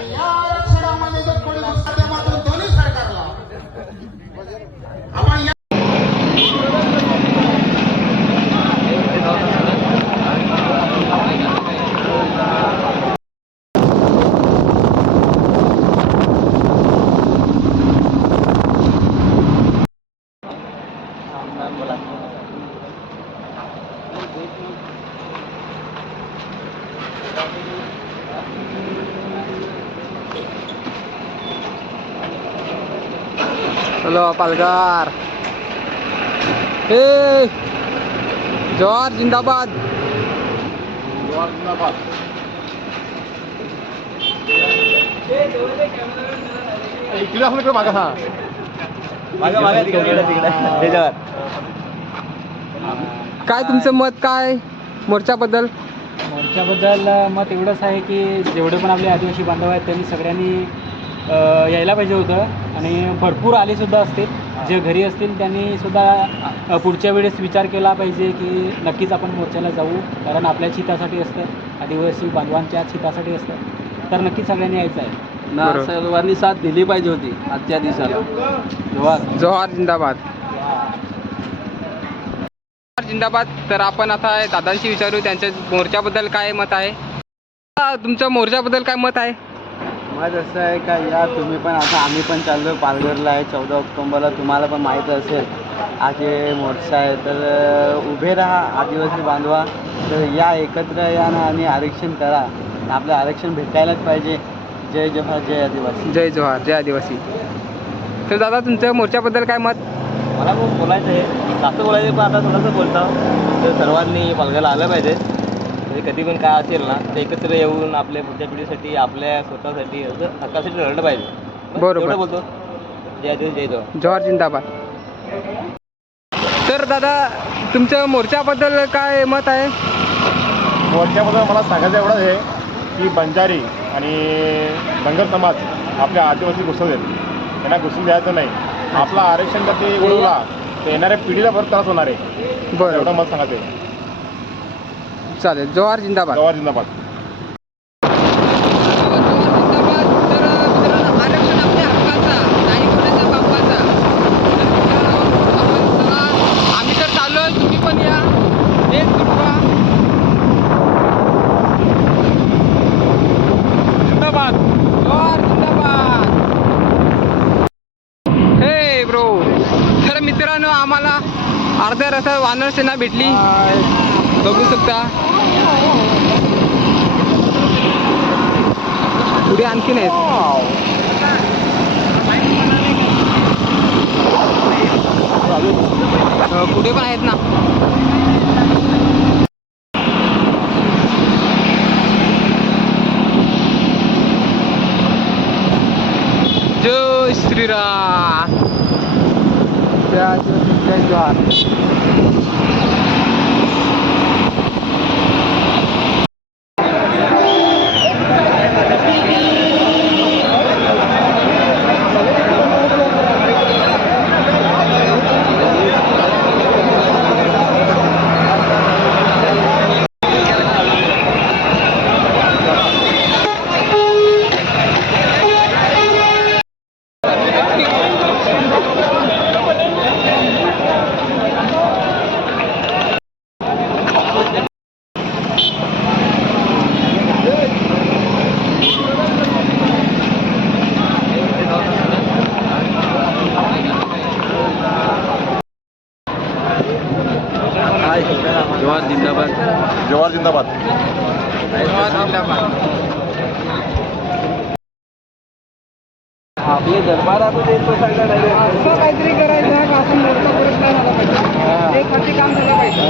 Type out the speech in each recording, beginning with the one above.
आणि या आरक्षणामध्ये जर कोणी माध्यमातून दोन्ही सरकारला आपण चलो पालघर जोहार जिंदाबाद इकडे मागा काय तुमचं मत काय मोर्चाबद्दल मत एवढंच आहे की जेवढे पण आपले आदिवासी बांधव आहेत त्यांनी सगळ्यांनी यायला पाहिजे होतं आणि भरपूर आलेसुद्धा असतील. जे घरी असतील त्यांनी सुद्धा पुढच्या वेळेस विचार केला पाहिजे की नक्कीच आपण मोर्चाला जाऊ, कारण आपल्या हितासाठी असतं, आदिवासी बांधवांच्या हितासाठी असतं. तर नक्कीच सगळ्यांनी यायचं आहे ना. सर्वांनी साथ दिली पाहिजे होती आजच्या दिवसाला. जोहार जोहार जिंदाबाद जिंदाबाद. तर आपण आता दादांशी विचारू त्यांच्या मोर्चाबद्दल काय मत आहे. तुमच्या मोर्चाबद्दल काय मत आहे. मग असं आहे का, या तुम्ही पण आता आम्ही पण चाललो पालघरला आहे 14 ऑक्टोबरला. तुम्हाला पण माहीत असेल आज हे मोर्चा आहे, तर उभे राहा आदिवासी बांधवा. तर या एकत्र या ना आणि आरक्षण करा. आपलं आरक्षण भेटायलाच पाहिजे. जय जोहार जय आदिवासी. जय जोहार जय आदिवासी. तर दादा तुमच्या मोर्चाबद्दल काय मत. मला खूप बोलायचं आहे, जास्त बोलायचं पण आता थोडंसं बोलतो. तर सर्वांनी पालघरला आलं पाहिजे. म्हणजे कधी पण काय असेल ना ते एकत्र येऊन आपल्या पुढच्या पिढीसाठी आपल्या स्वतःसाठी असं हक्कासाठी लढलं पाहिजे. बरोबर बोलतो. जय आदिवासी जय जोहार. जोहार जिंदाबाद. तर दादा तुमच्या मोर्चाबद्दल काय मत आहे. मोर्चाबद्दल मला सांगायचं एवढंच आहे की बंजारी आणि धनगर समाज आपल्या आदिवासी घुसत आहेत, त्यांना घुसून द्यायचं नाही. आपलं आरक्षण जर ते उडवला तर येणाऱ्या पिढीला भर त्रास होणार आहे. बरं एवढं मला सांगायचं आहे. चालेल. जोहार जिंदाबाद. जोहार जिंदाबाद. आम्ही तर चाललोय, तुम्ही पण या. जिंदाबाद. जोहार जिंदाबाद. हे ब्रो. तर मित्रांनो आम्हाला अर्ध्या रस्त्यात वानर सेना भेटली, बघू शकता. पुढे आणखीन आहेत. पुढे पण आहेत ना. जय श्रीराम. जय जोहार. जोहार जिंदाबाद. जोहार जिंदाबाद. जोहार जिंदाबाद. आपले दरबारात तो सांगा नाही असं काहीतरी करायचं का आपण मोर्चा परत नाही झाला पाहिजे. एक हाती काम झालं पाहिजे.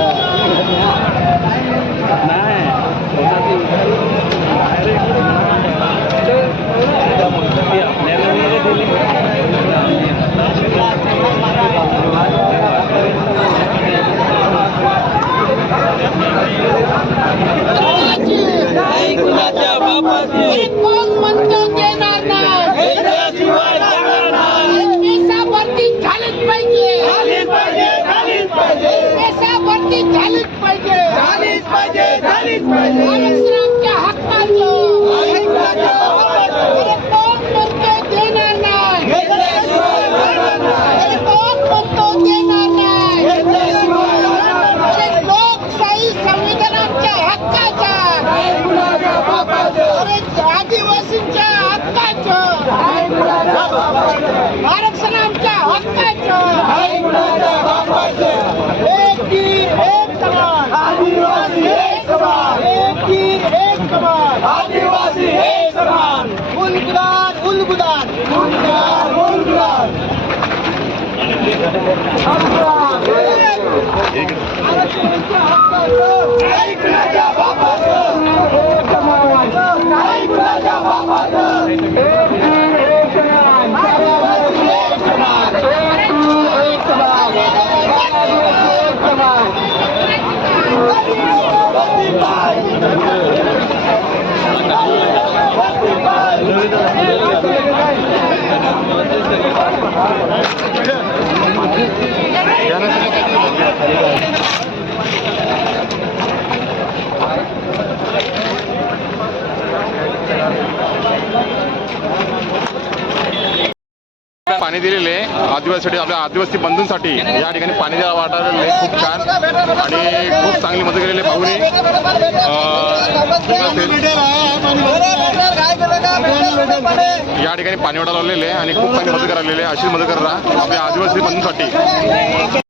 झालीच पाहिजे. आरक्षणाच्या हक्काचं आदिवासींच्या हक्काचं आरक्षण आमच्या हक्काचं एक तीर एक कमान आदिवासी एक समान एक तीर एक कमान आदिवासी एक समान उलगुलान उलगुलान उलगुलान उलगुलान पाणी दिलेले आदिवासीसाठी आपल्या आदिवासी बंधूंसाठी या ठिकाणी पाणी द्यायला वाटायला खूप छान आणि खूप चांगली मदत केलेली भाऊनी या ठिकाणी पाणी वाटायला लावलेले आणि खूप चांगली मदत करायला अशी मदत करा आपल्या आदिवासी बंधूंसाठी.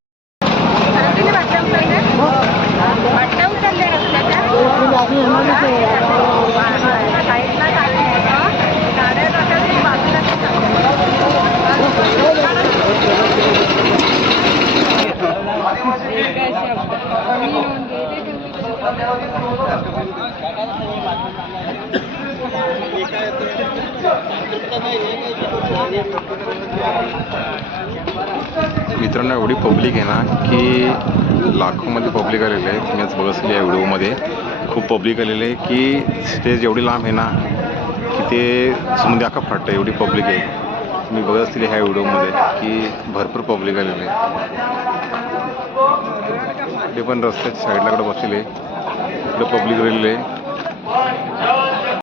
मित्रांनो एवढी पब्लिक आहे ना की लाखोमध्ये पब्लिक आलेले आहे. तुम्ही आज बघत असेल या व्हिडिओमध्ये खूप पब्लिक आलेले आहे की स्टेज एवढी लांब आहे ना की ते समोर अख्खा फाटतं एवढी पब्लिक आहे. तुम्ही बघत असतील ह्या व्हिडिओमध्ये की भरपूर पब्लिक आलेले आहे. ते पण रस्त्याच्या साईडलाकडे बसलेले इकडे पब्लिक राहिलेले